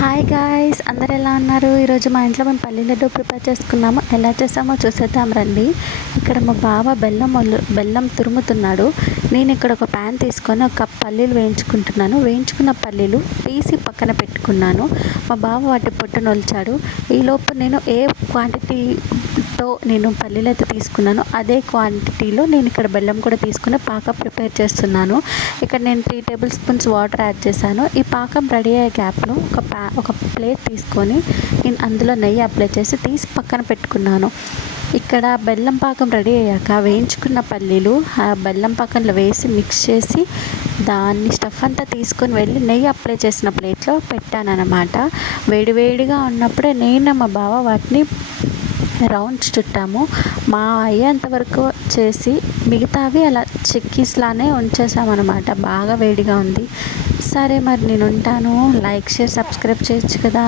Hi guys, అందరు ఎలా ఉన్నారు? ఈరోజు మా ఇంట్లో మేము పల్లి లడ్డు ప్రిపేర్ చేసుకున్నాము. ఎలా చేసామో చూసేద్దాం రండి. ఇక్కడ మా బావ బెల్లం తురుముతున్నాడు. నేను ఇక్కడ ఒక ప్యాన్ తీసుకొని ఒక కప్ పల్లీలు వేయించుకుంటున్నాను. వేయించుకున్న పల్లీలు తీసి పక్కన పెట్టుకున్నాను. మా బావ వాటి పొట్టును ఒలిచాడు. ఈలోపు నేను ఏ క్వాంటిటీతో నేను పల్లీలు అయితే తీసుకున్నాను అదే క్వాంటిటీలో నేను ఇక్కడ బెల్లం కూడా తీసుకుని పాకం ప్రిపేర్ చేస్తున్నాను. ఇక్కడ నేను 3 టేబుల్ స్పూన్స్ వాటర్ యాడ్ చేశాను. ఈ పాకం రెడీ అయ్యే గ్యాప్లో ఒక ప్లేట్ తీసుకొని నేను అందులో నెయ్యి అప్లై చేసి తీసి పక్కన పెట్టుకున్నాను. ఇక్కడ బెల్లం పాకం రెడీ అయ్యాక వేయించుకున్న పల్లీలు ఆ బెల్లం పాకంలో వేసి మిక్స్ చేసి దాన్ని స్టఫ్ అంతా తీసుకొని వెళ్ళి నెయ్యి అప్లై చేసిన ప్లేట్లో పెట్టాను అన్నమాట. వేడివేడిగా ఉన్నప్పుడే నేను మా బావ వాటిని రౌండ్స్ చుట్టాము. మా అయ్యేంత వరకు చేసి మిగతావి అలా చిక్కీస్లానే ఉంచేసామన్నమాట. బాగా వేడిగా ఉంది. సరే మరి నేను ఉంటాను. లైక్ షేర్ సబ్స్క్రైబ్ చేయొచ్చు కదా.